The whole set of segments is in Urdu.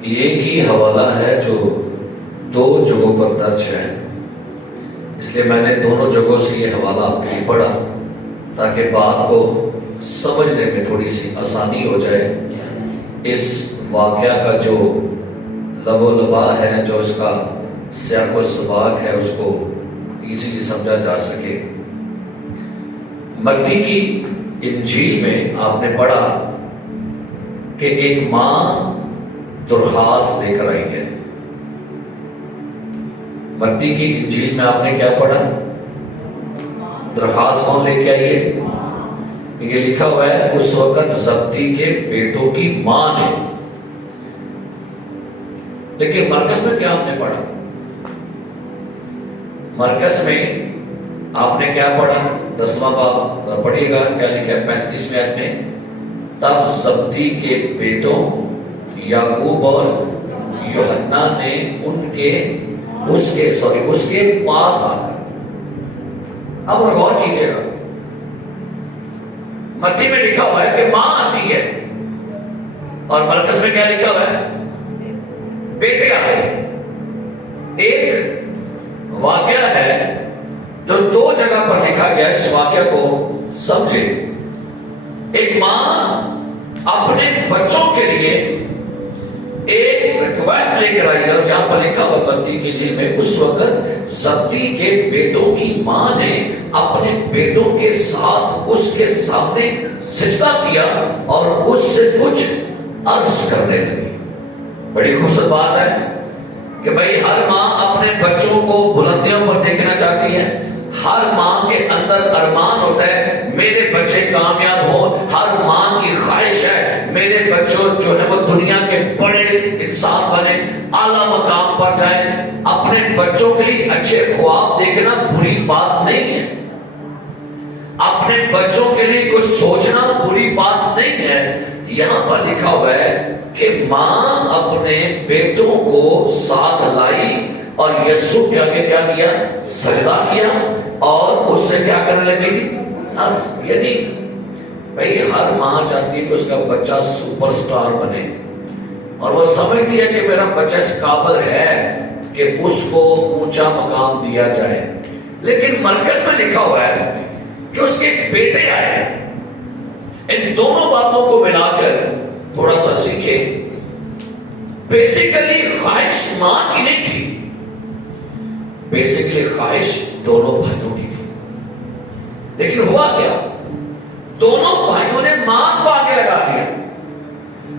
یہ ایک ہی حوالہ ہے جو دو جگہوں پر درج ہے، اس لیے میں نے دونوں جگہوں سے یہ حوالہ آپ کے لیے پڑھا تاکہ بات کو سمجھنے میں تھوڑی سی آسانی ہو جائے۔ اس واقعہ کا جو لب و لبا ہے، جو اس کا سیاق و سباق ہے، اس کو ایزیلی سمجھا جا سکے۔ متی کی انجیل میں آپ نے پڑھا کہ ایک ماں درخواست لے کر آئی ہے۔ متی کی انجیل میں آپ نے کیا پڑھا؟ درخواست کون لے کے آئی ہے؟ یہ لکھا ہوا ہے اس وقت زبدی کے بیٹوں کی ماں نے۔ لیکن مرکز میں کیا آپ نے پڑھا؟ مرکز میں آپ نے کیا پڑھا؟ 10واں باب پڑھیے گا، کیا لکھا ہے 35ویں آیت میں؟ تب زبدی کے بیٹوں یعقوب اور یوحنا نے اس کے پاس آ کر، اب غور کیجیے گا، متی میں لکھا ہوا ہے کہ ماں آتی ہے اور مرکز میں کیا لکھا ہوا ہے؟ بیٹے آئے۔ ایک واقعہ ہے جو دو جگہ پر لکھا گیا ہے، اس واقعہ کو سمجھے۔ ایک ماں اپنے بچوں کے لیے ایک ریکویسٹ لے کر آئی ہے، اور یہاں پر لکھا ہوا متی کی انجیل میں اس وقت زبدی کے بیٹوں کی ماں نے اپنے بیٹوں کے ساتھ اس کے سامنے سجدہ کیا اور اس سے کچھ عرض کرنے لگی۔ بڑی خوبصورت بات ہے کہ بھائی ہر ماں اپنے بچوں کو بلندیوں پر دیکھنا چاہتی ہے۔ ہر ماں کے اندر ارمان ہوتا ہے میرے بچے کامیاب ہوں۔ ہر ماں کی خواہش ہے میرے بچوں جو ہے وہ دنیا کے بڑے انسان بنے، اعلیٰ مقام پر جائیں۔ اپنے بچوں کے لیے اچھے خواب دیکھنا بری بات نہیں ہے، اپنے بچوں کے لیے کچھ سوچنا بری بات نہیں ہے۔ یہاں پر لکھا ہوا ہے کہ ماں اپنے بیٹوں کو ساتھ لائی اور یسوع کے آگے کیا کیا؟ سجدہ کیا اور اس سے کیا کرنے لگی تھی؟ یعنی بھائی ہر ماں چاہتی ہے کہ اس کا بچہ سپر سٹار بنے، اور وہ سمجھتی ہے کہ میرا بچہ اس قابل ہے کہ اس کو اونچا مقام دیا جائے۔ لیکن مرکز میں لکھا ہوا ہے کہ اس کے بیٹے آئے۔ ان دونوں باتوں کو ملا کر تھوڑا سا سیکھے۔ بیسیکلی خواہش ماں کی نہیں تھی، بیسیکلی خواہش دونوں بھائیوں کی تھی۔ لیکن ہوا کیا؟ دونوں بھائیوں نے ماں کو آگے لگا دیا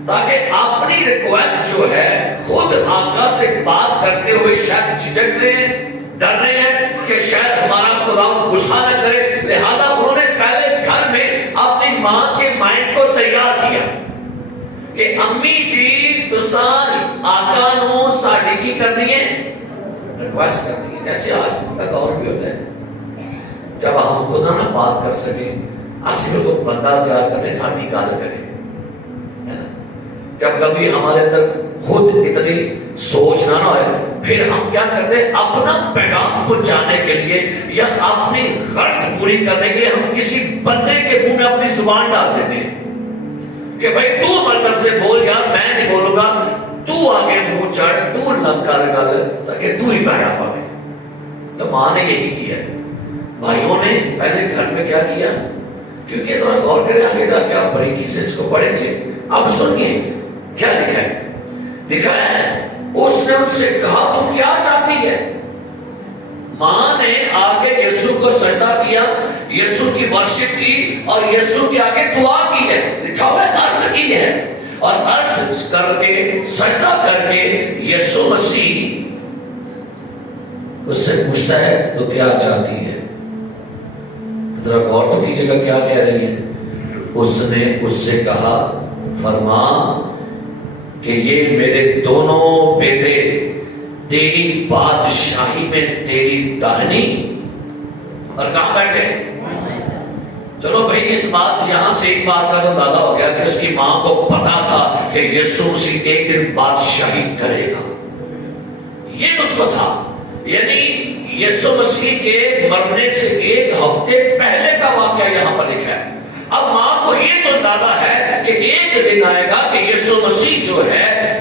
تاکہ اپنی ریکویسٹ جو ہے خود آقا سے بات کرتے ہوئے شاید جھجک رہے ہیں، ڈر رہے ہیں کہ شاید ہمارا خدا غصہ نہ کرے، لہذا انہوں نے پہلے گھر میں اپنی ماں کے مائنڈ کو تیار کیا کہ امی جی تسان آقا نو ساڑی کی کرنی ہے، ریکویسٹ کرنی ہے۔ جیسے آج کا دور بھی ہوتا ہے جب ہم خدا نہ بات کر سکیں، اصل کو بندہ تیار کرنے ساڑی گال کرے۔ جب کبھی ہمارے اندر خود اتنی سوچ نہ ہوئے، پھر ہم کیا کرتے ہیں؟ اپنا پیغام پہنچانے کے لیے یا اپنی غرض پوری کرنے کے لیے ہم کسی بندے کے منہ میں اپنی زبان ڈال دیتے ہیں کہ بھائی تو ہماری طرف سے بول گیا، میں نہیں بولوں گا، تو آگے منہ چڑھ، تو لنکا لگا دے تاکہ تو ہی بیٹھا پائے۔ تو ماں نے یہی کیا ہے۔ بھائیوں نے پہلے گھر میں کیا کیا؟ کیونکہ تھوڑا غور کریں، آگے جا کے آپ باریکی سے اس کو پڑھیں گے۔ اب سنیے کیا لکھا ہے۔ لکھا ہے اس نے ان سے کہا تم کیا چاہتی ہے؟ ماں نے آگے یسوع کو سجدہ کیا، یسوع کی ورشپ کی اور یسوع کے آگے دعا کی ہے۔ لکھا ہوا ہے عرض کی ہے، اور عرض کر کے سجدہ کر کے یسوع مسیح اس سے پوچھتا ہے تو کیا چاہتی ہے؟ ذرا غور تو کیجیے گا کیا کہہ رہی ہے۔ اس نے اس سے کہا فرما کہ یہ میرے دونوں بیٹے تیری بادشاہی میں تیری داہنی اور کہاں بیٹھے؟ چلو بھائی اس بات یہاں سے ایک بات کا تو اندازہ ہو گیا کہ اس کی ماں کو پتا تھا کہ یسوع مسیح ایک دن بادشاہی کرے گا، یہ اس کو تھا۔ یعنی یسوع مسیح کے مرنے سے ایک ہفتے پہلے کا واقعہ یہاں پر لکھا ہے۔ اب ماں کو یہ تو اندازہ ہے کہ ایک دن آئے گا کہ یسوع مسیح جو ہے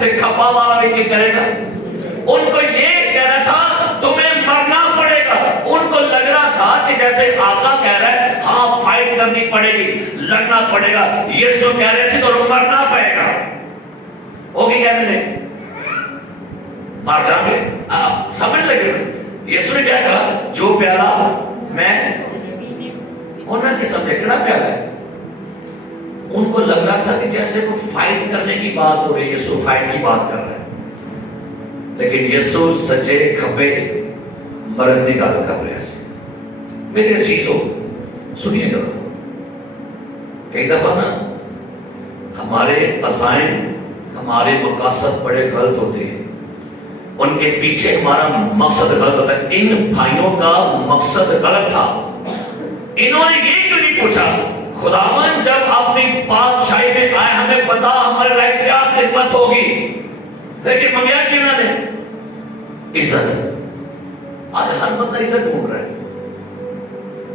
تے کھپا والا بھی کی کرے گا. ان کو یہ کہنا تھا تمہیں مرنا پڑے گا. ان کو لگ رہا تھا کہ جیسے آقا کہہ رہا ہے ہاں فائٹ کرنی پڑے گی, لڑنا پڑے گا, یسوع کہہ رہے تھے تو مرنا پڑے گا. وہ بھی کہنے لگے مار جائیں گے. آپ سمجھ لگے یسوع نے کیا کہا جو پیالہ میں انہوں نے سمجھے کڑا پیالہ ہے. ان کو لگ رہا تھا کہ جیسے وہ فائٹ کرنے کی بات ہو رہی ہے, یسوع فائٹ کی بات کر رہے ہیں, لیکن یسوع سجے کھبے مرد کی گل کر رہے ہیں. میرے عزیزوں سنیے گا, کئی دفعہ نا ہمارے عزائم ہمارے مقاصد بڑے غلط ہوتے ہیں, ان کے پیچھے ہمارا مقصد غلط ہوتا ہے. ان بھائیوں کا مقصد غلط تھا. انہوں نے یہ کیوں نہیں پوچھا خداوند جب اپنی بادشاہی میں آئے ہمیں بتا ہمارے لائف کیا خدمت ہوگی, لیکن منگیا کیوں نہ نے عزت. آج ہر بندہ عزت ڈھونڈ رہا ہے.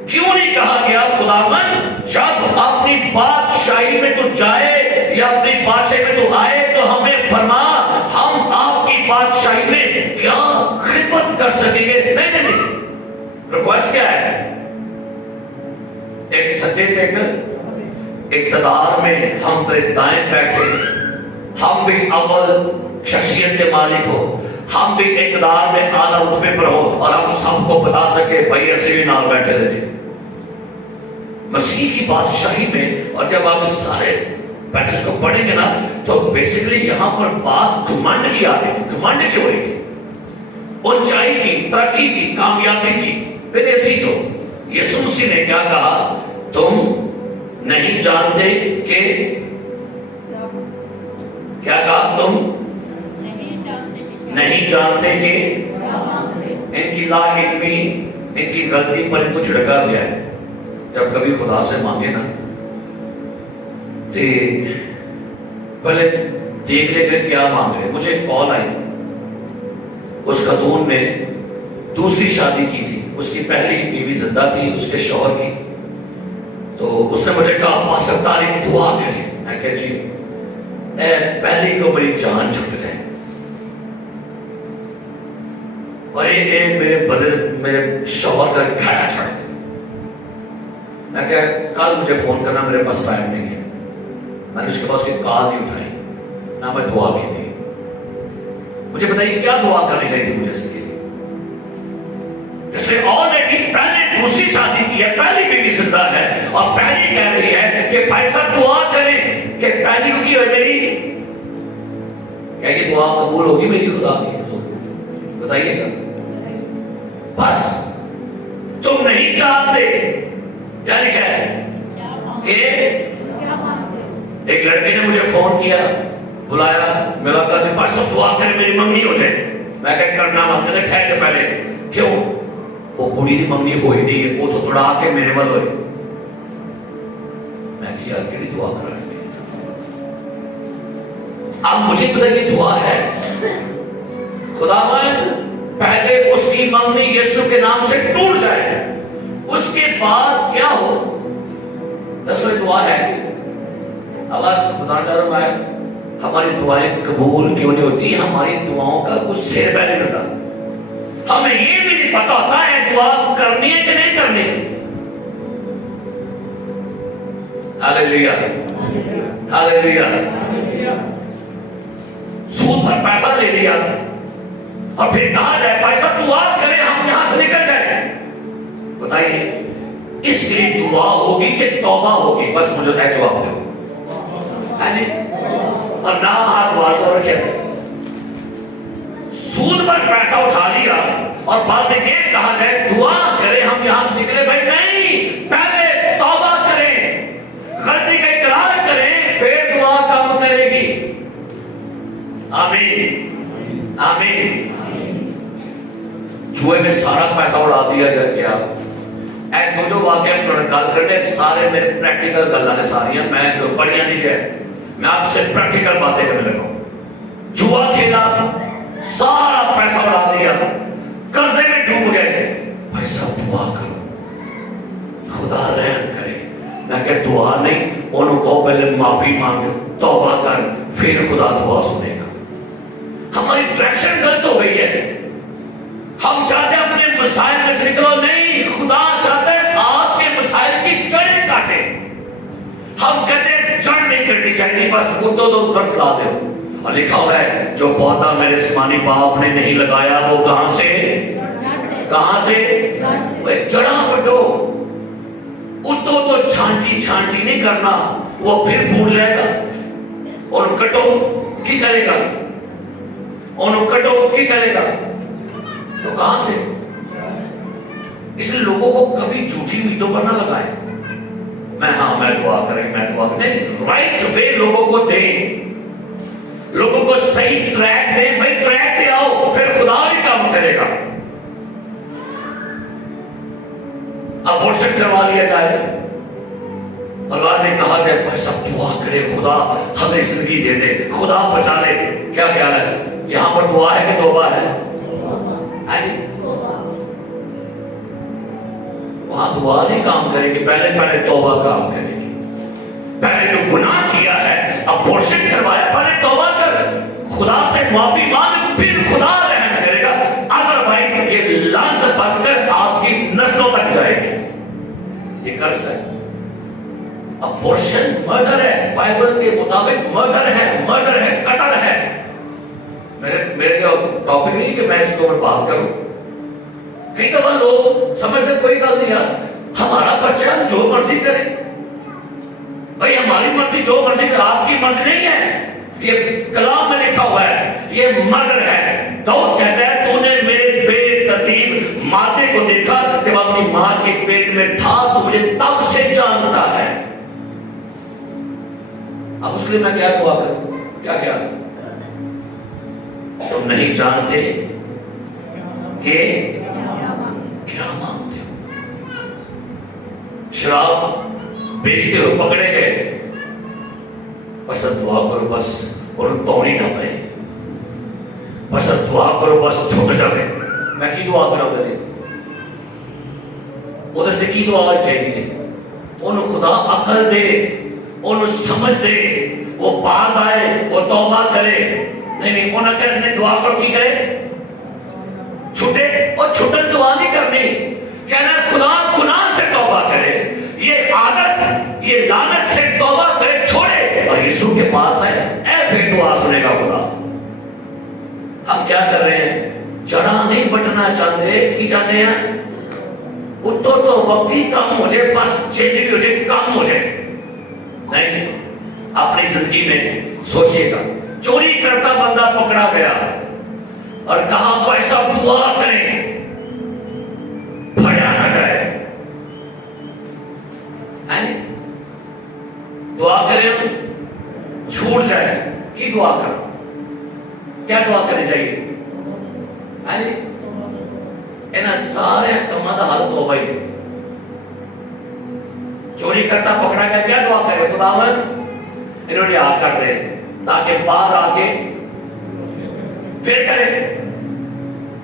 کیوں نہیں کہا گیا خداوند جب اپنی بادشاہی میں تو جائے یا اپنی بادشاہی میں تو آئے تو ہمیں فرما ہم آپ کی بادشاہی میں کیا خدمت کر سکیں گے. نہیں نہیں نہیں, ریکویسٹ کیا ہے, ایک سچے تھے کہ اقتدار میں ہم تیرے دائیں بیٹھے, ہم بھی اول شخصیت کے مالک ہو, ہم بھی اقتدار میں اعلیٰ رتبے پر ہو, اور ہم سب کو بتا سکے بھائی ایسے بھی نال بیٹھے رہتے مسیح کی بادشاہی میں. اور جب آپ اس سارے پیسج کو پڑھیں گے نا تو بیسیکلی یہاں پر بات گھمنڈ کی آ رہی تھی. گھمنڈ کی ہو رہی تھی, اونچائی کی, ترقی کی, کامیابی کی. میرے عزیزوں یسوع مسیح نے کیا کہا تم نہیں جانتے کہ کیا کہا تم نہیں جانتے کہ ان کی لا علمی ان کی غلطی پر ان کو چھڑکا گیا ہے. جب کبھی خدا سے مانگے نا تو پہلے دیکھ لے کر کیا مانگ رہے. مجھے ایک کال آئی, اس خاتون نے دوسری شادی کی تھی, اس کی پہلی بیوی زندہ تھی اس کے شوہر کی, تو اس نے مجھے کہا پاسٹر طارق دعا کریں. میں کہا جی اے پہلی کو میری جان چھوٹ جائے, اور یہ میرے شوہر کا کھانا چھوڑ دے. میں کہا کل مجھے فون کرنا, میرے پاس ٹائم نہیں ہے. میں نے اس کے پاس کوئی کال نہیں اٹھائی, نہ میں دعا کی تھی. مجھے بتائیے کیا دعا کرنی چاہیے تھی مجھے اس کے لیے, جس نے آلریڈی پہلے دوسری شادی کی ہے, پہلی بیوی زندہ ہے, اور پہلی کہہ رہی ہے کہ پیسہ دعا کریں کہ پہلی کو کی میری کیا یہ دعا قبول ہوگی میری خدا کی, بتائیے گا. بس تم نہیں جانتے کیا لکھا ہے کہ ایک لڑکے نے مجھے فون کیا, بلایا, میرا کہا پاسٹر دعا کرے میری منگنی ہو جائے. میں کہا کرنا مت, کہتے ٹھہر کے پہلے کیوں وہ کڑی کی منگنی ہوئی تھی, وہ تو توڑا کے میرے مل ہوئی. میں کہ یار کیڑی دعا کر رہے. اب مجھے پتا یہ دعا ہے خداوند پہلے اس کی منگنی یسوع کے نام سے ٹوٹ جائے, اس کے بعد کیا ہو. دسویں دعا ہے, آواز بتانا چاہ رہا ہوں میں, ہماری دعائیں قبول کیوں نہیں ہوتی, ہماری دعاؤں کا کچھ سیر پہلے کرتا. ہمیں یہ بھی نہیں پتا ہوتا ہے دعا کرنی ہے کہ نہیں کرنی. ہاللیلویا ہاللیلویا. سود پر پیسہ لے لیا اور پھر کہا جائے پیسہ دعا کرے ہم یہاں سے نکل جائے. بتائیے اس لیے دعا ہوگی کہ توبہ ہوگی. بس مجھے ایک جواب دو, اور نہ ہاتھ وار رکھے. سود پر پیسہ اٹھا لیا اور بعد میں یہ کہا جائے دعا کرے ہم یہاں سے نکلے. بھائی نہیں, پہلے توبہ کریں, غلطی کا اقرار کریں, پھر دعا کام کرے گی. آمین آمین. جوئے میں سارا پیسہ اڑا دیا جائے کیا اے جو واقعہ گل کرنے سارے میرے پریکٹیکل گلاں نے ساری ہیں, میں جو پڑھیاں نہیں ہے, میں آپ سے پریکٹیکل باتیں کرنے لگا ہوں. جوا کھیلا, سارا پیسہ اڑا دیا, قرضے میں ڈوب گئے. بھائی صاحب دعا کرو, خدا رحم کرے. میں کہ دعا نہیں, انہوں کو پہلے معافی مانگو, توبہ کر, پھر خدا دعا سنے گا. ہماری ڈائریکشن غلط ہو گئی ہے. ہم چاہتے ہیں اپنے مسائل میں سے نکلو, نہیں, خدا چاہتا ہے آپ کے مسائل کی جڑیں کاٹے. ہم کہتے ہیں جڑ نہیں کٹنی چاہیے, بس دو طرف لا دو. اور لکھا ہوا ہے جو پودا میرے جسمانی باپ نے نہیں لگایا وہ کہاں سے جڑاں کٹو. تو چھانٹی نہیں کرنا, وہ پھر پھوٹ جائے گا. اور کٹو کی کرے گا, تو کہاں سے؟ اس لیے لوگوں کو کبھی جھوٹی امیدوں پر نہ لگائیں. میں دعا کریں, رائٹ وے لوگوں کو دیں, لوگوں کو صحیح ٹریک دیں. بھائی ٹریک پہ آؤ, پھر خدا بھی کام کرے گا. ابورشن کروا لیا جائے, اللہ نے کہا جائے بھائی سب دعا کرے خدا ہمیں زندگی دے دے, خدا بچا لے. کیا خیال ہے, یہاں پر دعا ہے کہ توبہ ہے؟ وہاں دعا نہیں کام کرے گی, پہلے توبہ کام کرے گی. پہلے جو گناہ کیا ہے, ابورشن کروایا, پہلے توبہ کر, خدا سے معافی مانگ, پھر خدا رحم کرے گا. ادروائز یہ لعنت بن کر آپ کی نسلوں تک جائے گی. یہ قرض ہے. ابورشن مرڈر ہے, بائبل کے مطابق مرڈر ہے, قتل ہے. میرے ٹاپک نہیں کہ میں اس کے اوپر بات کروں. کئی دفعہ لوگ سمجھتے کوئی گل نہیں یار, ہمارا بچہ ہم جو مرضی کرے. بھائی ہماری مرضی جو مرضی کرے, آپ کی مرضی نہیں ہے. یہ کلام میں لکھا ہوا ہے, یہ مرڈر ہے. داؤد کہتا ہے تو نے میرے بے ترتیب مادے کو دیکھا جب اپنی ماں کے پیٹ میں تھا, تو مجھے تب سے جانتا ہے. اب اس لیے میں کیا دعا کروں, کیا تم نہیں جانتے کہ کیا مانگتے ہو. شراب بیچتے ہو, پکڑے گئے, بس دعا کرو بس اور توڑی نہ پائے, بس دعا کرو بس چھوٹ جائے. میں کی دعا کرا گا, وہ دستے کی دعا چاہیے, انہوں خدا عقل دے, انہوں سمجھ دے, وہ باز آئے, وہ توبہ کرے. نہیں وہ نہ کرے, دعا کرو کی کرے, چھوٹے اور چھوٹن دعا نہیں کرنی. کہنا خدا گناہ سے توبہ کرے, یہ عادت یہ لعنت سے توبہ کرے, چھوڑے اور یسوع کے پاس آئے, پھر دعا سنے گا خدا. ہم کیا کر رہے ہیں, جڑا نہیں بٹنا چاہتے, کی چاہتے ہیں تو وقت ہی کم ہو جائے, بس چینج ہو جائے, کم ہو جائے. نہیں, اپنی زندگی میں سوچیے گا. چوری کرتا بندہ پکڑا گیا اور کہا پیسہ دعا کریں پھڑا نہ جائے. دعا کریں چھوٹ جائے, کی دعا کرو, کیا دعا کرنی چاہیے؟ ان سارے کاموں کا حل توبہ ہی. چوری کرتا پکڑا گیا, کیا دعا کرے, خداوند انہوں نے آ کر دے تاکہ باہر آ کے پھر کرے.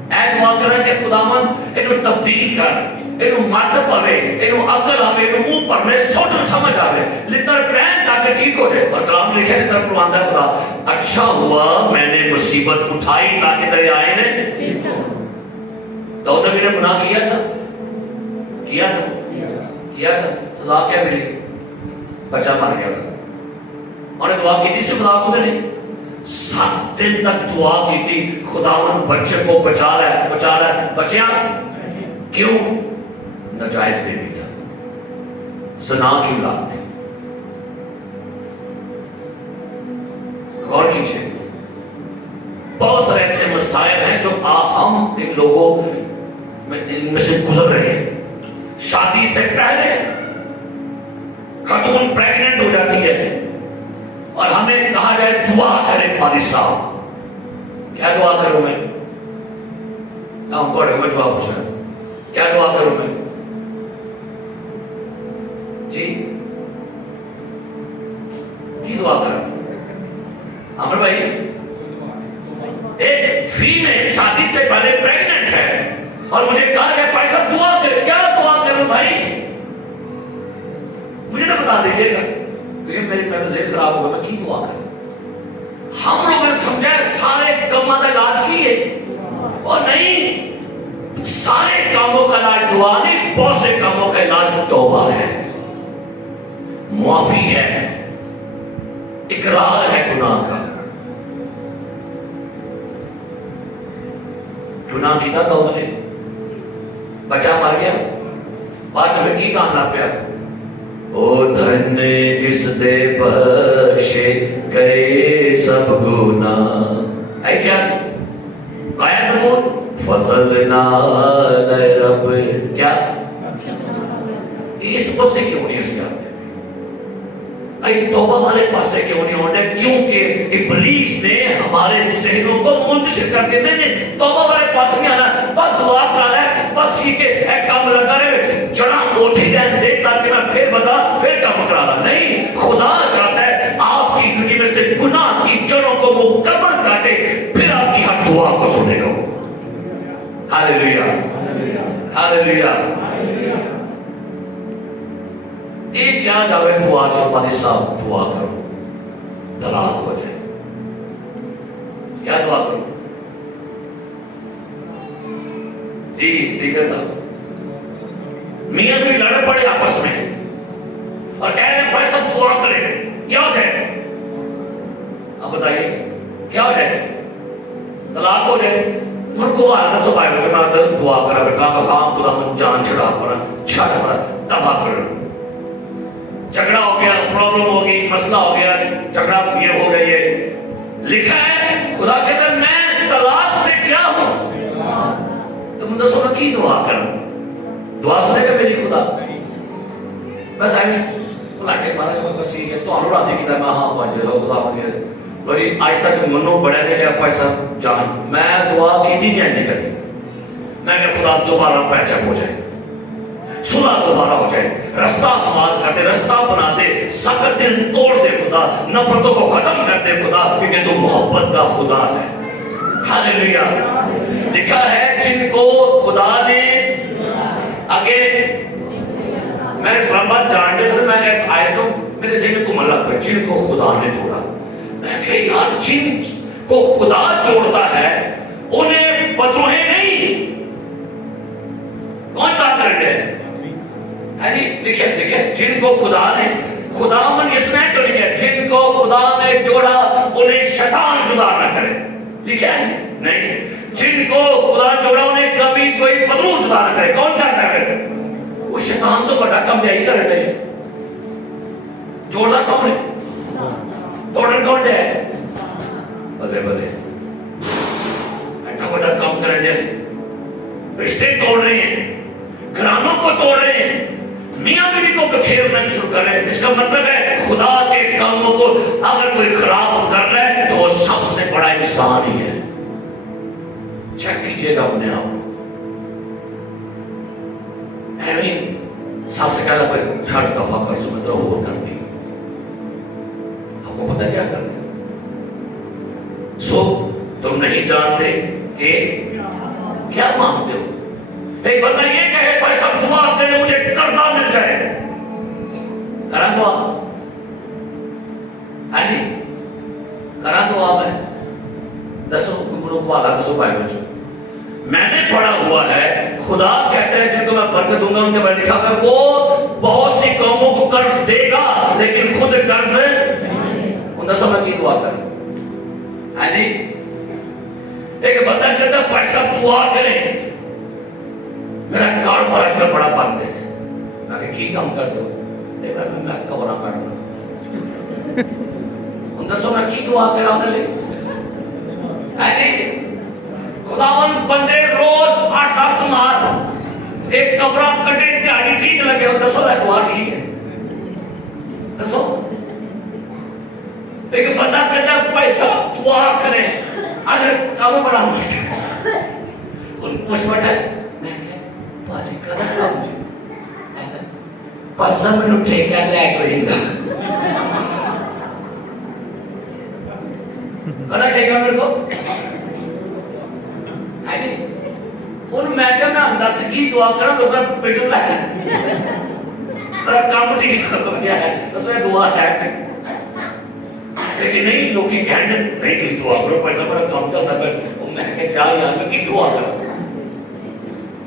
اے دعا کریں کہ خداوند انہوں تبدیل کر, انہوں مت پوے, انہوں عقل آوے, انہوں منہ پڑھنے سوچ سمجھ آوے, لطر پہن تاکہ ٹھیک ہو جائے. اور کلام لکھے لطر پرواندہ خدا اچھا ہوا میں نے مصیبت اٹھائی تاکہ تیرے آئے نے. داؤد نے میرے گناہ کیا تھا سزا کیا ملی, بچہ مر گیا. اور دعا کی تھی خدا کو نہیں, 7 دن تک دعا کی تھی, خداوند بچے کو بچا رہا بچیا. کیوں؟ ناجائز بیٹی تھا, زنا کی اولاد تھی. غور کیجیے, بہت سارے ایسے مسائل ہیں جو ہم ان لوگوں میں سے گزر رہے ہیں. شادی سے پہلے خاتون پریگننٹ ہو جاتی ہے اور ہمیں کہا جائے دعا کرے قاضی صاحب. کیا دعا کروں میں, جواب پوچھا, کیا دعا کروں میں جی, کی دعا کروں عمر بھائی. ایک فیمیل شادی سے پہلے پریگننٹ ہے اور مجھے کہا کہ پیسہ دعا کرے, کیا دعا کروں بھائی, مجھے تو بتا دیجیے گا. میرا ذہن خراب ہوگا, میں کی دعا کروں. ہم لوگوں نے سمجھا سارے کاموں کا سارے کاموں کا علاج دعا نہیں، بہت سے کاموں کا علاج توبہ ہے، معافی ہے، اقرار ہے گناہ کا. گناہ کیتا توبہ نے، بچہ مر گیا، بعد میں کی کہنا پیا، او دھن جس دے بخشے گئے سب گناہ. اے کیا گایا زبور، فضل نال رب کیا اس پاسے کیوں نہیں اس جاتے؟ اے توبہ والے پاسے کیوں نہیں ہونے؟ کیونکہ ابلیس نے ہمارے ذہنوں کو منتشر کر دیتے ہیں. توبہ والے پاس نہیں آنا، بس دعا کرانا ہے، بس ٹھیک ہے اے کام لگا رہے جڑا اٹھی جائے دیکھ تاکہ میں پھر بتا پھر کام کرانا. نہیں، خدا چاہتا ہے آپ کی زندگی میں سے گناہ کی جڑوں کو مکمل کاٹے، پھر آپ کی ہر دعا کو سنے گا. ہاللیلویا ہاللیلویا. ایک کیا جاوے دعا جو بادی صاحب دعا کرو طلاق ہو جائے، کیا دعا کرو جی؟ دیکھا صاحب میاں بھی لڑ پڑے آپس میں اور کہہ رہے ہیں بھائی سب دعا کریں، کیا ہو جائے؟ اب بتائیے کیا ہو جائے؟ طلاق ہو جائے. من کو آنا تو بھائی مجھے میں دعا کرا بیٹا خام خدا من جان چھڑا پڑا چھڑ پڑا تباہ کر. جھگڑا ہو گیا، پرابلم ہو گئی، مسئلہ ہو گیا، جھگڑا یہ ہو گئی ہے، لکھا ہے خدا کہتا ہے میں طلاق سے کیا ہوں. تم دسو میں کی دعا کروں؟ دعا سنے گا میری خدا؟ بس آئے بلا کے مارا کہ بس یہ تو انو راضی کی میں ہاں پہنچے گا خدا مجھے بھائی آج تک منو بڑھے نہیں گیا پیسہ جان میں دعا کی تھی نہیں کری. میں کہ خدا دوبارہ پیچھا ہو جائے، صلح دوبارہ ہو جائے، رستہ ہمار کر دے، رستہ بنا دے، سخت دل توڑ دے خدا، نفرتوں کو ختم کر دے خدا، کیونکہ تو محبت کا خدا ہے. ہاللیلویا. لکھا ہے جن کو خدا نے آگے میں اسلام آباد جاننے سے میں اس آیت کو میرے ذہن کو ملک پہ جن کو خدا نے جوڑا. میں کہ یار جن کو خدا جوڑتا ہے انہیں بدروہیں نہیں، کون بات کر رہے ہیں؟ لکھے جن کو خدا نے، خدا من اس میں تو لکھے جن کو خدا نے جوڑا انہیں شیطان جدا نہ کرے. لکھے نہیں، جن کو خدا جوڑا انہیں کبھی کوئی بدرو جدا نہ کرے. کون کہتا ہے؟ وہ شیطان تو بڑا کم جائی کر رہے ہیں. جوڑنا کون ہے؟ توڑن کون ہے؟ بلے بلے ایٹا بڑا کام کریں جیسے رشتے توڑ رہے ہیں، گھرانوں کو توڑ رہے ہیں، میاں بیوی کو بکھیرنا شروع کر رہے ہیں. اس کا مطلب ہے خدا کے کاموں کو اگر کوئی خراب کر رہا ہے تو وہ سب سے بڑا انسان ہی ہے. چیک کیجئے گا اپنے آپ کو. ساتھ سے کہنا پہ چھاڑ دفعہ کر سو مطلب اور کر دی. آپ کو پتہ کیا کرنا؟ سو تم نہیں جانتے کہ کیا مانگتے ہو. ایک بندہ یہ کہے پیسہ دعا کرے مجھے قرضہ مل جائے، کرا دعا ہے نہیں کرا دعا میں دسو گروہ والا دسو بھائی بچو. میں نے پڑھا ہوا ہے خدا کہتا ہے جن کو میں برکت دوں گا ان کے بارے لکھا ہے وہ بہت سی قوموں کو قرض دے گا لیکن خود قرض ان دسو میں کی دعا کریں ہے نہیں. ایک بندہ کہتا ہے پیسہ دعا کریں میرا کاروبار اس کا بڑا بند ہے. میں کی کام کر دو میں کورا کروں ان دسو میں کی دعا کرا دے خداون بندے روز 8-10 مار ایک کمرہ کٹے دیہڑی ٹھیک لگے ہو دسو میں دعا ٹھیک ہے. دسو ایک بندہ کہتا ہے پیسہ دعا کریں اگر کام بڑا مجھے ان پوچھ بیٹھا میں باجی کرنا کام مجھے پیسہ میں نے ٹھیکہ لے کریں گا کرنا ٹھیکہ میرے کو ان میں کہ میں اندر سے کی دعا کرا لوگ پیسہ لے ترا کام ٹھیک ہے اس میں دعا ہے لیکن نہیں لوگ کی کہنے نہیں کی دعا کرو پیسہ بڑا کام چلتا ہے میں کہ چاہ یار میں کی دعا کرا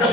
10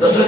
10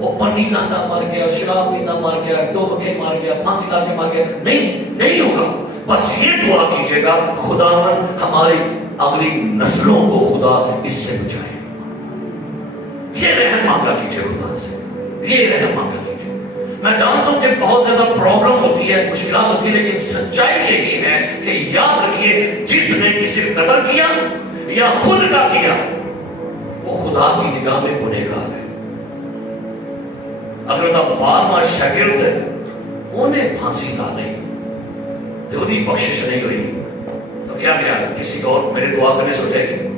وہ پنی لانا مر گیا، شراب پینا مر گیا، ڈوب کے مر گیا، پھانسی لا کے مر گیا، نہیں ہوگا. بس یہ دعا کیجیے گا خداوند ہماری اگلی نسلوں کو خدا اس سے بچائے. یہ رحم مانگا کیجیے خدا سے، یہ رحم مانگا کیجیے. میں جانتا ہوں کہ بہت زیادہ پرابلم ہوتی ہے، مشکلات ہوتی ہے، لیکن سچائی یہی ہے کہ یاد رکھیے جس نے کسی قتل کیا یا خود کا کیا وہ خدا کی نگاہ میں گنہگار ہے. اگر وہ بارہواں شاگرد ہے انہیں پھانسی نہ نہیں تو انہیں بخشش نہیں ہوئی تو کیا خیال ہے کسی کو اور میرے دعا کرنے سے ہو جائے گی؟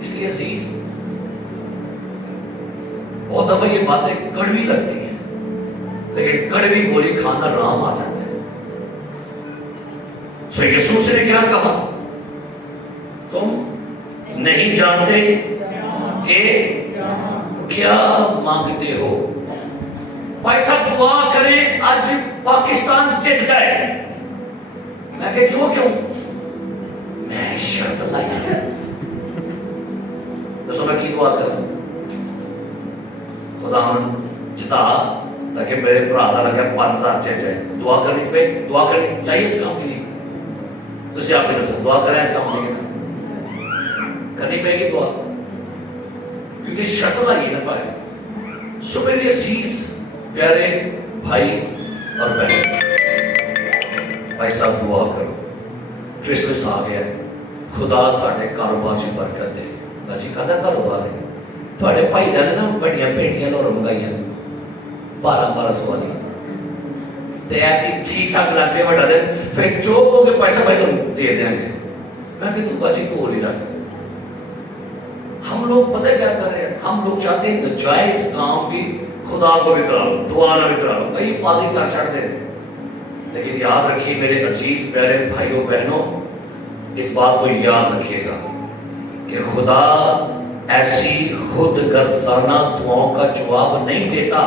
اس لیے عزیز بہت دفعہ یہ باتیں کڑوی لگتی ہیں لیکن کڑوی گولی کھانا رام آ جاتا ہے. سو یسوع نے کیا کہا؟ تم نہیں جانتے کہ کیا مانگتے ہو. بھائی صاحب دعا کریں آج پاکستان جیت جائے. میں کہتی ہوں کیوں؟ میں شرط لائی ہے تو میں کی دعا کروں خداوند جتا تاکہ میرے برا لگا 5000 چل جائے. دعا کرنی پہ دعا کرنی چاہیے اس کام کے لیے. تو آپ کے دعا کریں اس کام کے لیے کرنی پڑے گی دعا کیونکہ شرط لائی نہ پائے. سو میرے عزیز پیارے بھائی اور بہن بھائی صاحب دعا کرو. کرسمس آ گیا، خدا ساڈے کاروبار سے برکت دے. باجی کہدا کاروبار ہے تھوڑے بھائی جانے نا بڑیاں بھیڑیاں اور منگائیاں 1200 والی تے ایک ٹھیک ٹھاک لاچے بڑا دے پھر جو کو کے پیسہ بھائی تم دے دیں گے. میں کہ تم باجی کو نہیں رکھ. ہم لوگ پتہ کیا کر رہے ہیں؟ ہم لوگ چاہتے ہیں ناجائز کام بھی خدا کو بھی کرا لو، دعا نہ بھی کرا لو، کئی پادری کر چھڑتے ہیں. لیکن یاد رکھیے میرے عزیز پیارے بھائیوں بہنوں اس بات کو یاد رکھیے گا کہ خدا ایسی خود غرضانہ دعاؤں کا جواب نہیں دیتا.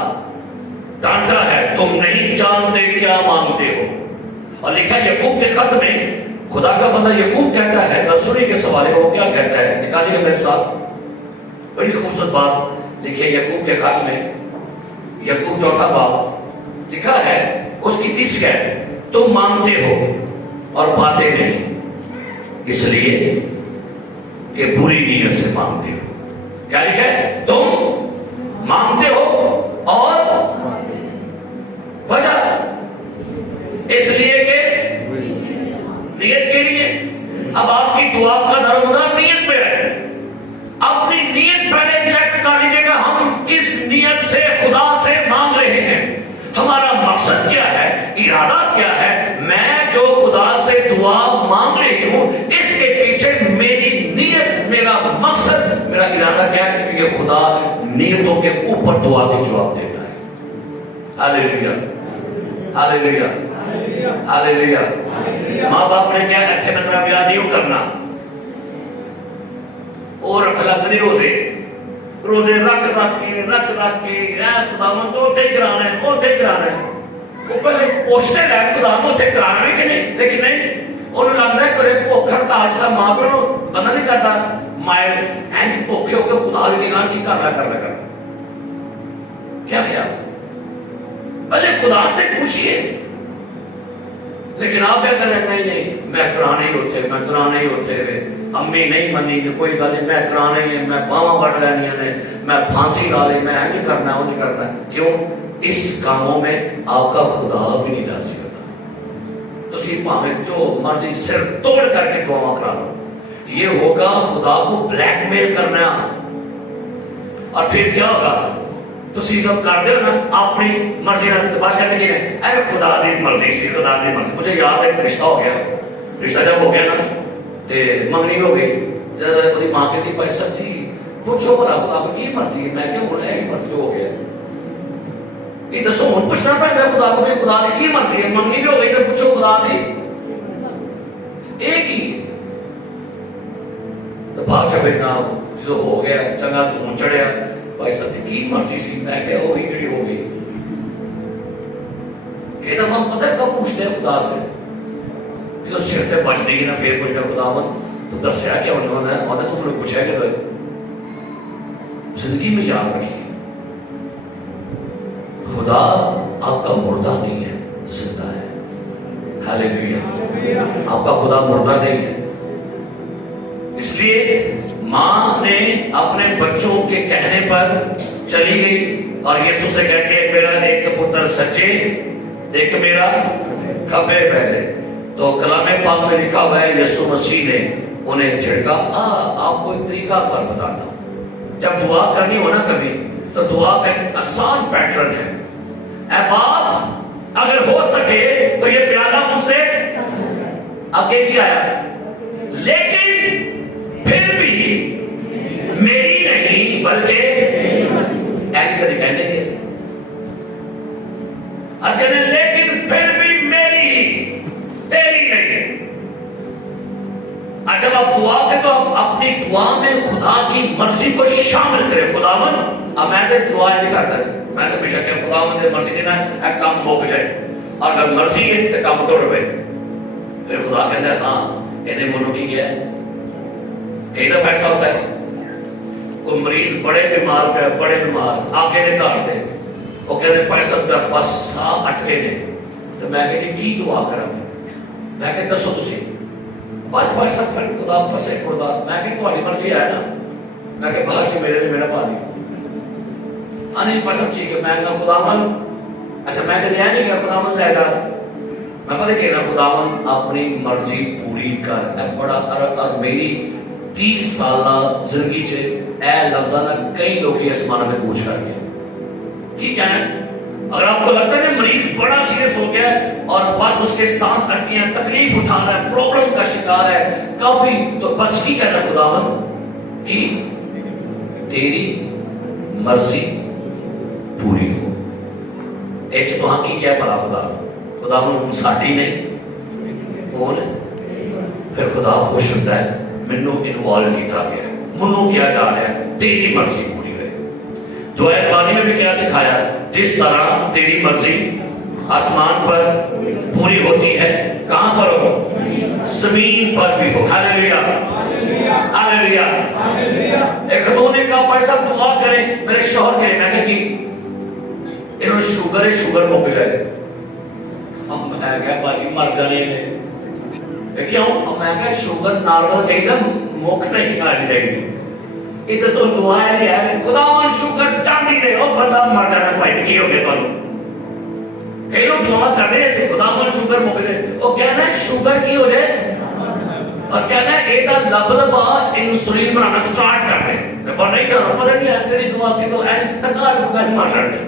ڈانٹا ہے تم نہیں جانتے کیا مانگتے ہو. اور لکھا یعقوب کے خط میں خدا کا بندہ یعقوب کہتا ہے رسولی کے سوالے کو کیا کہتا ہے نکالیے گا میرے ساتھ. بڑی خوبصورت بات لکھی ہے یعقوب کے خط میں. یعقوب 4 باب لکھا ہے اس کی 30 ہے تم مانگتے ہو اور پاتے نہیں اس لیے کہ بری نیت سے مانگتے ہو. کیا لکھا ہے؟ تم مانگتے ہو اور وجہ اس لیے کہ نیت کے لیے. اب آپ کی دعا کا درومدار نیت پہ ہے. اپنی نیت پہلے چیک کر لیجیے گا ہم کس نیت سے خدا سے مانگ رہے ہیں. ہمارا مقصد کیا ہے، ارادہ کیا ہے. میں جو خدا سے دعا مانگ رہی ہوں اس کے پیچھے میری نیت، میرا مقصد، میرا ارادہ کیا ہے کہ خدا نیتوں کے اوپر دعا کا جواب دیتا ہے. ہاللیلویا ہاللیلویا ہاللیلویا. ماں باپ نے کیا اچھے نظر بیاہ نہیں کرنا اور رکھ لگنے روزے رکھ کے خداوند اوتھے کرانا ہے وہ پہلے پوچھتے رہے خدا کو اوتھے کرانا ہے کہ نہیں. لیکن نہیں انہوں لگتا ہے کہ بھوک ہڑتال سا ماں پیو بندہ نہیں کرتا مائر اینج بھوکے ہو کے خدا کی نگاہ ٹھیک کرنا کیا خیال. پہلے خدا سے پوچھئے. لیکن آپ کیا کریں نہیں میں کرانے ہی ہوتے امی نہیں منی کوئی گل نہیں میں کرانے ہی میں باواں وڑ لینیاں نے میں پھانسی لا لی میں انج کرنا ہے. کیوں؟ اس کاموں میں آپ کا خدا بھی نہیں راضی ہوتا. تسی پاویں جو مرضی سر توڑ کر کے دعا کرا لو یہ ہوگا خدا کو بلیک میل کرنا. اور پھر کیا ہوگا تسی جب کر دے نا اپنی مرضی بس کرنے کے اے خدا دی مرضی سی خدا دی مرضی. مجھے یاد ہے رشتہ ہو گیا، رشتہ جب ہو گیا نا تے منگنی ہو گئی. جب وہی ماں کہتی بھائی صاحب جی پوچھو بھلا خدا کی مرضی ہے. میں کہ ہوں یہی مرضی ہو گیا یہ دسو ہوں پوچھنا پڑے گا خدا کو خدا کی مرضی ہے. منگنی بھی ہو گئی تو پوچھو خدا دی ایک ہی تو بادشاہ بھیجنا جو ہو گیا چنگا تو چڑھیا بھائی صاحب کی مرضی سی. میں کہ وہی جڑی ہو گئی. کہ دفعہ ہم پتہ کب پوچھتے ہیں خدا سے جو سر تے بچ دی نا پھر پوچھنا خدا تو دسیا کیا ہونے والا ہے. تو تم نے پوچھا کہ زندگی میں یاد رکھیے خدا آپ کا مردہ نہیں ہے، زندہ ہے. ہاللیلویا. آپ کا خدا مردہ نہیں ہے. اس لیے ماں نے اپنے بچوں کے کہنے پر چلی گئی اور یسوع سے کہتی ہے میرا ایک پتر سچے ایک میرا کھبے بیٹھے. تو کلام پاک میں لکھا ہوا ہے یسوع مسیح نے انہیں جھڑکا. آپ کو ایک طریقہ کار بتاتا ہوں. جب دعا کرنی ہو نا کبھی تو دعا کا ایک آسان پیٹرن ہے. اے باپ اگر ہو سکے تو یہ پیالہ مجھ سے آگے کیا ہے، لیکن پھر بھی میری نہیں بلکہ لیکن پھر بھی میری تیری نہیں. جب آپ دعا کریں تو آپ اپنی دعا میں خدا کی مرضی کو شامل کریں. خداوند اب میں تو دعا نہیں کرتا، میں تو بے شک خداوند کی مرضی دینا ہے کام ہو جائے، اور اگر مرضی ہے تو کام ٹوٹ پائے. پھر خدا کہتا ہے ہاں انہیں منو کی کیا ہے. کئی دفعہ ایسا ہوتا ہے کوئی مریض بڑے بیمار آگے نے کاٹ دے، وہ کہتے پیسہ بس اٹھے نے. تو میں کہ کی دعا کرا، میں کہ دسو تسی بس سب کر خدا پسے خدا. میں کہ تمہاری مرضی ہے نا، میں کہ باہر سے میرے سے میرا پا دی نہیں پر سب ٹھیک ہے. میں کہا خداوند اچھا میں کہ دیا نہیں کیا خداوند لے جا. میں پتہ کہ نا خداوند اپنی مرضی پوری کر. بڑا اور میری 30 سالہ زندگی چ اے لفظاں کئی لوگ اسمانہ میں پوچھ کر گئے. ٹھیک ہے نا. اگر آپ کو لگتا ہے مریض بڑا سیریس ہو گیا ہے اور بس اس کے سانس اٹکی ہیں، تکلیف اٹھا رہا ہے، پرابلم کا شکار ہے کافی، تو بس کی کہنا خداوند کی تیری مرضی پوری ہو. ایک تو ہاں کی کیا بھلا خداوند ساڈی نہیں بول. پھر خدا خوش ہوتا ہے مینوں انوالو کیتا گیا ہے، منوں کیا جا رہا ہے تیری مرضی پوری ہوئے. دعائے پانی میں بھی کیا سکھایا، جس طرح تیری مرضی آسمان پر پوری ہوتی ہے کہاں پر ہو، زمین پر بھی ہو. ہاللیلویا ہاللیلویا. ایک خاتون نے کہا بھائی صاحب دعا کریں میرے شوہر کے. میں نے کہ انہوں شوگر مک جائے. میں کہا بھائی مر جانے میں کیوں. میں کہا شوگر نارمل ایک دم مک نہیں جانی چاہیے. یہ تو سو دعا ہے یار خداوند شوگر چاندی دے اور بندہ مر جانا بھائی کی ہو گیا تو. کئی لوگ دعا کر رہے ہیں خداوند شوگر مک جائے. وہ کہنا ہے شوگر کی ہو جائے اور کہنا ہے ایک لب لبا انسولین بنانا سٹارٹ کر دیں. پر نہیں کرو پتہ نہیں ہے میری دعا کی تو تکار بکار مار چڑھ دیں.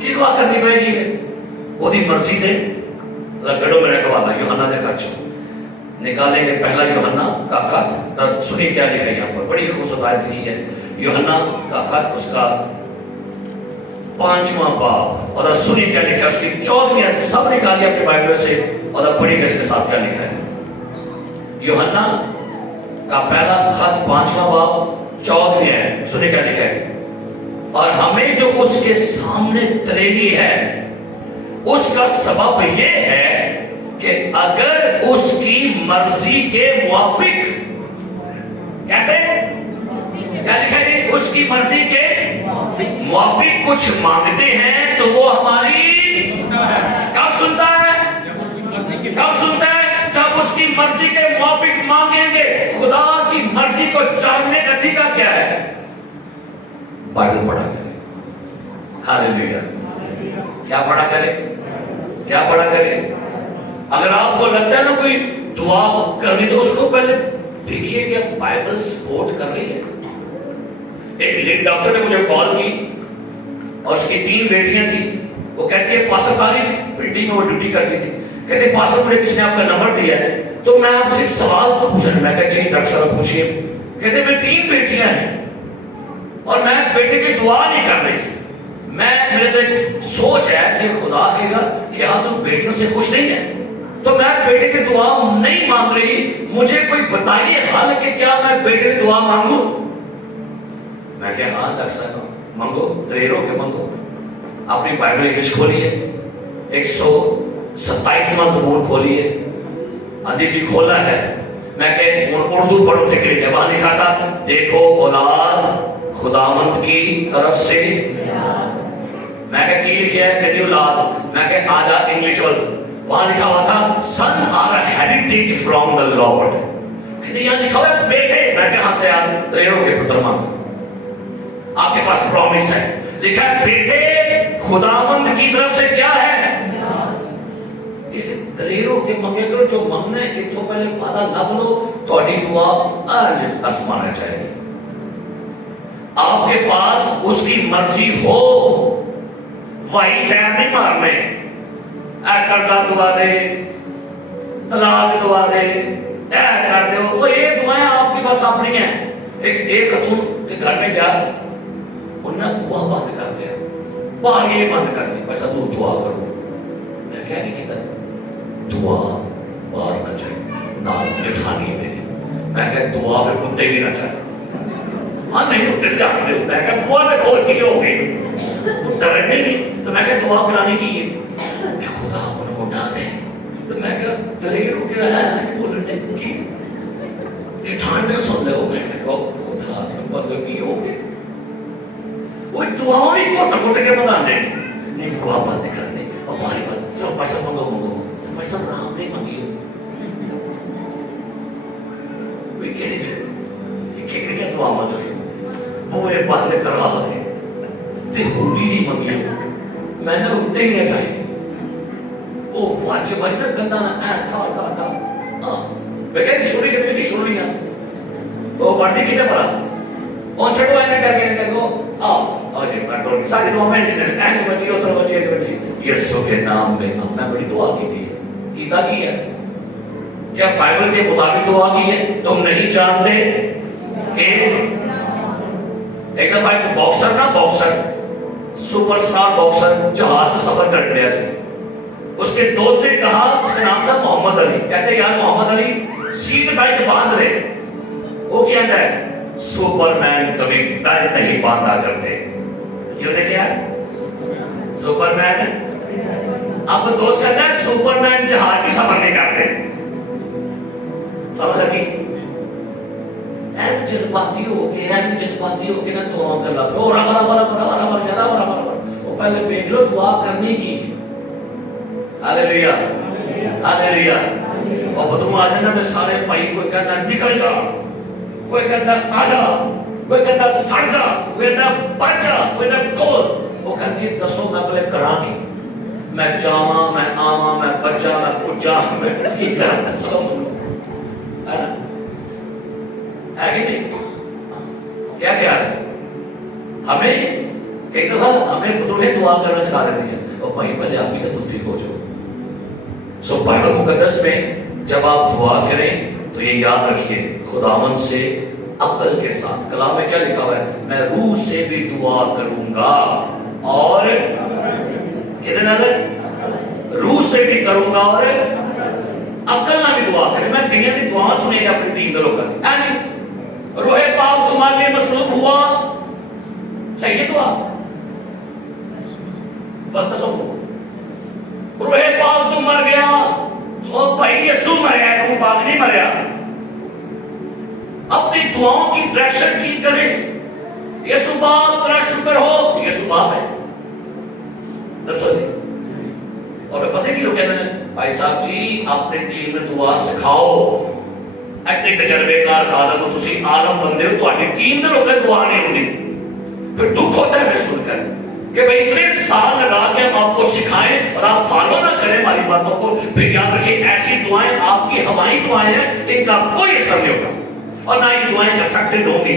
کی دعا کرنی پڑے گی وہ دی مرضی دے. گڑوں میں رکھوا دا یوحنا دے خط نکالیں گے. پہلا یوحنا کا خط سنی کیا لکھا ہے یہاں پر، بڑی خوبصورت آیت لکھی ہے. یوحنا کا خط اس کا 5واں باب اور سنی کیا لکھا ہے اس کی 14ویں. سب نکالیے اپنے بائبل سے اور پڑھیے اس کے ساتھ کیا لکھا ہے. یوحنا کا پہلا خط 5واں باب 14ویں ہے. سنی کیا لکھا ہے. اور ہمیں جو اس کے سامنے تریلی ہے اس کا سبب یہ ہے کہ اگر اس کی مرضی کے موافق، کیسے کیا لکھا ہے، اس کی مرضی کے موافق کچھ مانگتے ہیں تو وہ ہماری کب سنتا ہے، کب سنتا ہے جب اس کی مرضی کے موافق مانگیں گے. خدا کی مرضی کو جاننے کا طریقہ کیا ہے، بائبل پڑھا کرے. ہاللیلویا. کیا پڑھا کرے، کیا پڑھا کرے. اگر آپ کو لگتا ہے نا کوئی دعا کرنی تو اس کو پہلے دیکھیے کہ بائبل سپورٹ کر رہی ہے. ایک ڈاکٹر نے مجھے کال کی اور اس کی 3 بیٹیاں تھیں. وہ کہتی ہے پاسٹر خالد پنڈی میں وہ ڈیوٹی کرتی تھی. کہتے پاسٹر مجھے کس نے آپ کا نمبر دیا ہے تو میں آپ سے سوال پوچھنا. میں کہا جی ڈاکٹر صاحب پوچھیے. کہتے میری 3 بیٹیاں ہیں اور میں بیٹے کی دعا نہیں کر رہی. میرے تو ایک سوچ ہے کہ خدا کہے گا کہ ہاں تو بیٹیوں سے خوش نہیں ہے تو میں بیٹے کی دعا نہیں مانگ رہی. مجھے کوئی بتائیے حل کہ کیا میں بیٹے کی دعا مانگوں. میں کہ ہاں ڈاکٹر صاحب مانگو، دیر ہو کے مانگو. اپنی بائبل انگلش کھولیے 127واں زبور کھولیے. ادھی جی کھولا ہے. میں کہ اردو پڑھو تھے کہ وہاں لکھا تھا دیکھو اولاد خداوند کی طرف سے میں کہ کی لکھا ہے میری اولاد؟ میں کہ آجا انگلش ورڈ، وہاں لکھا ہوا تھا sons are heritage from the Lord, کہتے یہاں لکھا ہوا ہے بیٹے، میں کہ ہاں تیار تیروں کے پتر مان، آپ کے پاس پرومس ہے، لکھا ہے بیٹے خداوند کی طرف سے کیا ہے، اس دلیروں کے منگے کرو جو منگنا ہے کہ تو پہلے وعدہ لب لو، تو اڈی دعا آج آسمانا چاہیے، آپ کے پاس اس کی مرضی ہو، وہی خیر نہیں مارنے، اے قرضہ دعا دے، طلاق دعا دے، اے کر دے، وہ یہ دعائیں آپ کے پاس اپنی ہیں۔ ایک خاتون کے گھر میں گیا، انہوں نے دعا بند کر دیا، باہر یہ بند کر دی، بس اب دعا کرو، میں کیا نہیں کہتا دعا باہر نہ چاہیے، نہ جٹھانی میری، میں کہ دعا پھر کتے بھی نہ چاہیے، ہاں نہیں کتے جاگ دے، میں کہ دعا میں کھول کی ہو گئی، ڈرے نہیں، تو میں کہ دعا کرانے کی ہے، میں خدا ان کو ڈا دے، تو میں کہ دلیر ہو کے رہا ہے کہ بولنے کی جٹھان نے سن لے ہو، میں کہا خدا بندہ کی ہو گئی، وہ دعاؤں ہی کو تکوٹے کے بنا دیں، نہیں دعا بند کرنے، اور بھائی بات چلو پیسہ مانگو مانگو، تو پیسہ رام نہیں مانگی کوئی کہہ نہیں چاہے، یہ کہنے کیا دعا مانگو وہ یہ بات کر رہا ہے تے ہوتی جی منگی، میں نے اٹھتے ہی نہیں چاہیے، وہ واجب ہے نا گندہ نہ اے تھا بیٹا کی شوری کے کی شوری نا تو بڑھتی کی پڑا اور چھڑو آئے کر کے کہو آؤ جی کنٹرول کی ساری دعا میں اہم بچی اتر بچی یسوع کے نام میں میں بڑی دعا کی تھی، کیتا کی ہے کیا بائبل کے مطابق دعا کی ہے؟ تم نہیں جانتے کہ ایک دفعہ ایک باکسر نا، باکسر سپر سٹار باکسر جہاز سے سفر کر رہے تھے، اس کے دوست نے کہا، اس کا نام تھا محمد علی، کہتے یار محمد علی سیٹ بیلٹ باندھ رہے، وہ کیا ہے سپر مین کبھی بیلٹ نہیں باندھا کرتے، کیوں نے کیا سپر مین، آپ کو دوست کہتا ہے سپر مین جہاز کی سفر نہیں کرتے، سمجھ لگی ایم جذباتی ہو کے نا دعا کر لا تو وہ پہلے دیکھ لو دعا کرنے کی، ہاللیلویا ہاللیلویا، اور بدو آ جانا تو سارے بھائی کوئی کہتا نکل جا، کوئی کہتا آ جا، کوئی کہتا سڑ جا، کوئی کہتا بچ جا، کوئی کہتا کھول، وہ کہتی دسو میں پہلے کرا گی، میں جاواں میں آواں میں بچا میں پجا میں کی کرا دسو ہے نا، ہے کہ نہیں؟ کیا کیا ہے ہمیں کئی دفعہ ہمیں بطورے دعا کرنا سکھا دیتے ہیں، اور بھائی پہلے آپ بھی تو مستفید ہو جاؤ۔ سو بائبل مقدس میں جب آپ دعا کریں تو یہ یاد رکھیے خداوند سے عقل کے ساتھ، کلام میں کیا لکھا ہوا ہے، میں روح سے بھی دعا کروں گا اور روح سے بھی کروں گا اور عقل نہ بھی دعا کرے، میں کہیں دی دعا سنے گا اپنی دین دلوں کا، روح پاک تمہارے لیے مصلوب ہوا، صحیح ہے دعا بس تصو روح پاک تو مر گیا، تو بھائی یسوع مریا ہے، روح پاک نہیں مریا، اپنی دعاؤں کی ڈائریکشن ٹھیک کریں، یسوع پاک تیرا شکر ہو، یسوع پاک ہے دسو جی، اور پتہ کی لوگ کہتے ہیں بھائی صاحب جی اپنے ٹیم میں دعا سکھاؤ، ایک تجربے کار خادم ہو، تسی عالم بندے ہو، تو آٹی ٹیم میں لوگ دعا نہیں ہوتی، پھر دکھ ہوتا ہے میں سن کر کہ بھئی اتنے سال لگا کے ہم آپ کو سکھائیں اور آپ فالو نہ کریں ہماری باتوں کو، پھر یاد رکھیں ایسی دعائیں آپ کی ہوائی دعائیں ہیں، ان کا کوئی اثر نہیں ہوگا اور نہ ہی دعائیں افیکٹڈ ہوں گی۔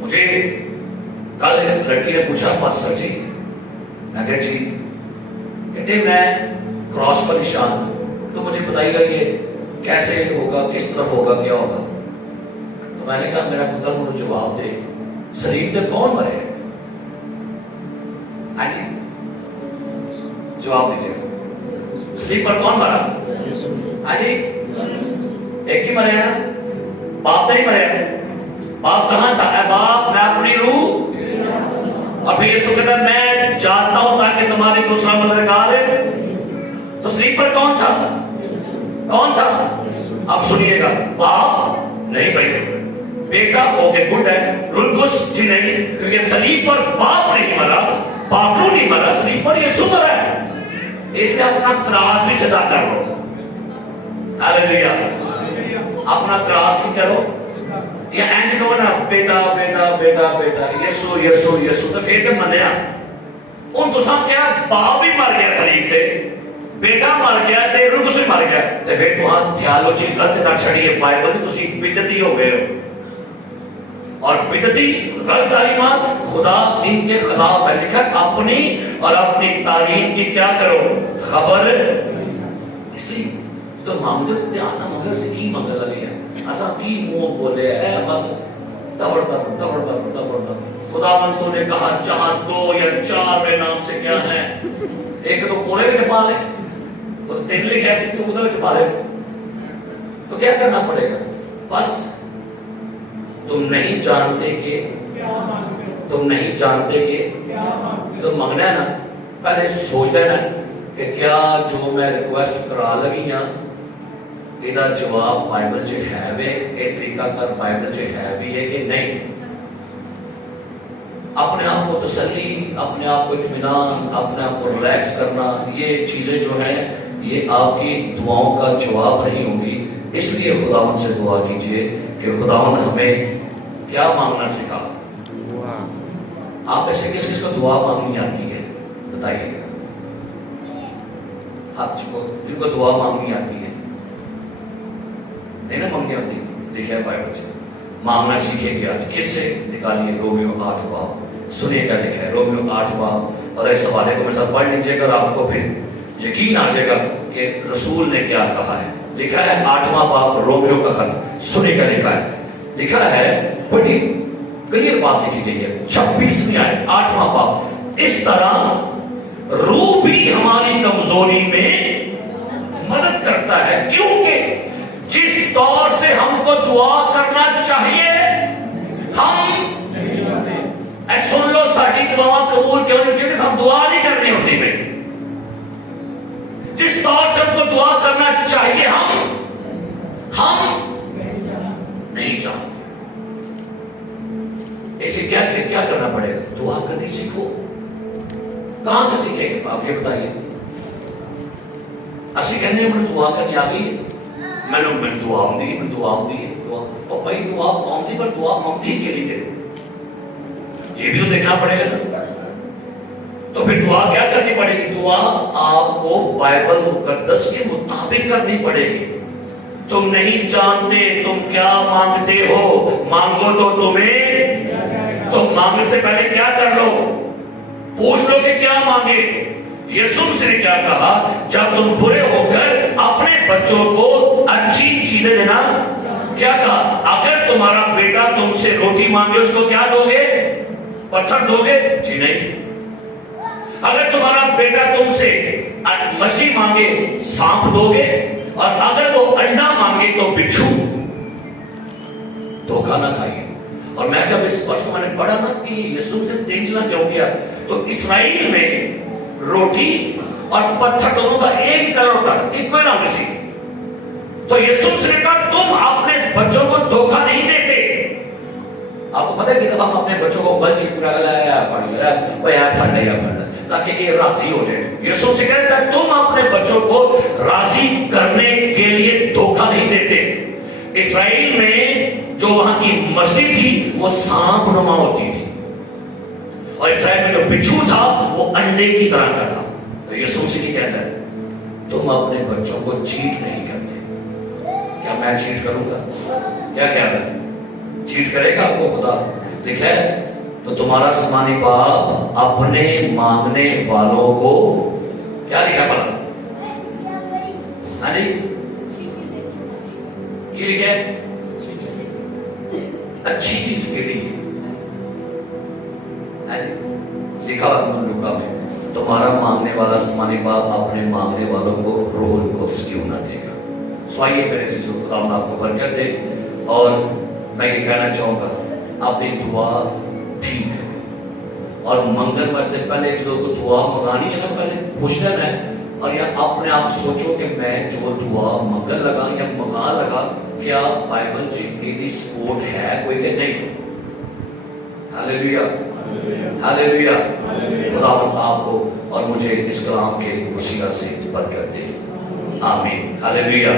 مجھے کل ایک لڑکی نے پوچھا پاسٹر جی، میں کہا جی، کہتے میں کراس پر نشان، تو مجھے بتائیے گا کہ کیسے ہوگا، کس طرف ہوگا، کیا ہوگا؟ تو میں نے کہا میرا پتر مجھے جواب دے، سلیب پہ کون مرے؟ ہاں جی جواب دیجیے، سلیب پر کون مرا؟ ہاں جی ایک ہی مرے نا، باپ نہیں مرے، باپ کہاں تھا؟ اے باپ میں اپنی روح، اور پھر یہ سکتا ہے میں جانتا ہوں تاکہ تمہاری دوسرا مددگار ہے، تو سلیب پر کون تھا؟ کون تھا؟ اب سنیے گا، باپ نہیں بھائی، بیٹا اوکے گڈ ہے، رلقس جی نہیں، کیونکہ صلیب پر باپ نہیں مرا، باپلو نہیں مرا، صلیب پر یسوع مرا ہے، اس لیے اپنا کراس بھی صدا کر لو. ہاللیلویا. اپنا کراس بھی کرو، یا اینج کہو نا بیٹا بیٹا بیٹا بیٹا یسوع یسوع یسوع، تو پھر کہ منیا ان تو سب کیا باپ بھی مر گیا صلیب تے، بیٹا مر گیا تے رلقس بھی مر گیا، تے پھر تہاں تھیالوجی غلط کر چھڑی ہے، بائبل تے تسی بدعتی ہو گئے ہو. اور بدعتی غلط تعلیمات خدا ان کے خلاف ہے. لکھا اپنی اور اپنی تعلیم کی کیا کرو خبر. اس لیے تو مانگتے دھیان نہ مگر سے کی منگل لگی ہے، ایسا کی منہ بولے ہے بس دبڑ دبڑ دبڑ دبڑ دبڑ دبڑ. خداوند تو نے کہا جہاں 2 یا 4 میرے نام سے کیا ہے، ایک تو کوڑے میں چھپا لے، تو 3 لکھ ایسے تو خدا میں چھپا لے، تو کیا کرنا پڑے گا. بس تم نہیں جانتے کہ تم نہیں جانتے کہ تم مانگنا ہے نا، پہلے سوچ لینا کہ کیا جو میں ریکویسٹ کرا لگی ہاں یہ جواب بائبل چ ہے وے، یہ طریقہ کار بائبل چ ہے بھی ہے کہ نہیں. اپنے آپ کو تسلی، اپنے آپ کو اطمینان، اپنے آپ کو ریلیکس کرنا، یہ چیزیں جو ہیں یہ آپ کی دعاؤں کا جواب نہیں ہوگی. اس لیے خداوند سے دعا کیجئے کہ خداوند ہمیں کیا مانگنا سکھا. آپ ایسے کس کو دعا مانگنی آتی ہے بتائیے گا؟ ہاتھ چکو جن کو دعا مانگنی آتی ہے، نہیں نا مانگنی آتی. دیکھیے بائبل سے مانگنا سیکھے گیا کس سے نکالیے. رومیو 8 باب سنیے کیا لکھا ہے. رومیو 8 باب، اور اس حوالے کو میرے ساتھ پڑھ لیجیے گا اور آپ کو پھر یقین آ جائے گا کہ رسول نے کیا کہا ہے. لکھا ہے 8واں باب رومیو کا خط، سنیے کیا لکھا ہے. لکھا ہے بڑی کلیئر بات لکھی گئی ہے 26ویں آیت 8واں باب. اس طرح روح بھی ہماری کمزوری میں مدد کرتا ہے، کیونکہ جس طور سے ہم کو دعا کرنا چاہیے ہم سن لو ساری دعا قبول کیوں نہیں، کیونکہ ہم دعا نہیں کرنی ہوتی بھائی. جس طور سے ہم کو دعا کرنا چاہیے ہم نہیں جانتے. اسے کیا کرنا پڑے گا؟ دعا کرنی سیکھو. کہاں سے سیکھیں گے آپ یہ بتائیے. اسی کہنے ہیں میں دعا کرنی آ گئی، میں دعا آؤں گی اور بھائی دعا آؤں گی پر دعا آؤں کے لیے یہ بھی تو دیکھنا پڑے گا نا. تو پھر دعا کیا کرنی پڑے گی؟ دعا آپ کو بائبل مقدس کے مطابق کرنی پڑے گی. تم نہیں جانتے تم کیا مانگتے ہو، مانگو تو تمہیں. تو مانگنے سے پہلے کیا کر لو، پوچھ لو کہ کیا مانگے. یسوع سے کیا کہا؟ جب تم برے ہو کر اپنے بچوں کو اچھی چیزیں دینا، کیا کہا؟ اگر تمہارا بیٹا تم سے روٹی مانگے اس کو کیا دو گے؟ پتھر دو گے؟ جی نہیں. اگر تمہارا بیٹا تم سے مچھلی مانگے سانپ دو گے، اور اگر وہ انڈا مانگے تو بچھو. دھوکہ نہ کھائیے. اور میں جب اس ورس کو میں نے پڑھا نا کہ یسوع سے تیجنا کیوں کیا، تو اسرائیل میں روٹی اور پتھر دونوں کا ایک ہی کلر ہوتا ہے، ایک کوئی نہ کسی. تو یسوع سے نے کہا تم اپنے بچوں کو دھوکہ نہیں دیتے. آپ کو پتہ ہے کہ جب ہم اپنے بچوں کو بل چیز پورا پڑھ تاکہ یہ راضی ہو جائے. یسوع سے کہتا ہے تم اپنے بچوں کو راضی کرنے کے لیے دھوکہ نہیں دیتے. اسرائیل میں جو وہاں کی مسجد تھی وہ سانپ نما ہوتی تھی، اور اسرائیل میں جو بچھو تھا وہ انڈے کی طرح کا تھا. تو یسوع سے کہتا ہے تم اپنے بچوں کو چیٹ نہیں کرتے. کیا میں چیٹ کروں گا؟ کیا ہے چیٹ کرے گا آپ کو خدا؟ لکھا ہے تو تمہارا آسمانی باپ اپنے مانگنے والوں کو کیا لکھا پڑا؟ ہاں جی یہ لکھا ہے اچھی چیز کے لیے. لکھا لوکا میں تمہارا مانگنے والا آسمانی باپ اپنے مانگنے والوں کو روح القدس کیوں نہ دے گا. سوائیے میرے سے جو خدا آپ کو برکت دے. اور میں یہ کہنا چاہوں گا اپنی دعا ٹھیک ہے، اور منگل بجتے پہلے جو دعا منگانی ہے نا پہلے پوچھ لینا ہے. اور یا اپنے آپ سوچو کہ میں جو دعا منگل لگا یا منگا لگا کیا بائبل جیتنے کی سپورٹ ہے کوئی کہ نہیں؟ ہاللیلویا ہاللیلویا. خداوند آپ کو اور مجھے اس کلام کے وسیلہ سے برکت دے. آمین. ہاللیلویا.